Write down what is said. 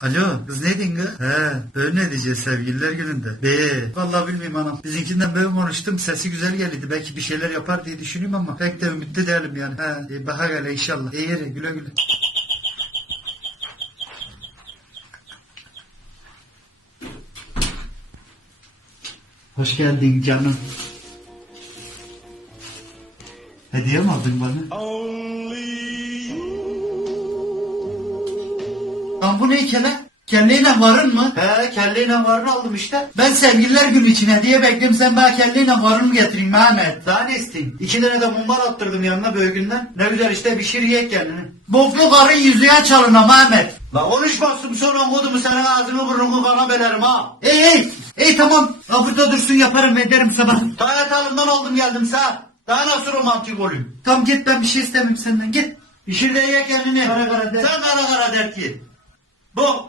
Alo kız ne diyorsun kız? He böyle ne diyeceğiz sevgililer gününde? Be vallahi bilmiyorum anam. Bizimkinden böyle konuştum sesi güzel geldi. Belki bir şeyler yapar diye düşünüyorum ama pek de ümitli değilim yani. He e, baha gele inşallah. İyi yere güle güle. Hoş geldin canım. Hediye mi aldın bana? Lan bu ne kele? Kelleyle varın mı? He kelleyle varın aldım işte. Ben sevgililer günü için hediye bekledim sen bana kelleyle varın mı getireyim Mehmet? Daha ne isteyeyim? İki tane de mumbar attırdım yanına bölgünden. Ne güzel işte bir şir yiyek kendini. Boklu karın yüzüğe çalına Mehmet. La konuşmazsın sonra kodumu senin ağzını burnunu kana belerim ha. Ey ey. Ey tamam. Ha burada dursun yaparım ederim sabah. Tayyat alımdan aldım geldim sağ. Daha nasıl romantik olayım? Tamam git ben bir şey istemem senden git. Bir şir de ye kendini. Kara kara dert. Sen kara kara dert ye. Bu.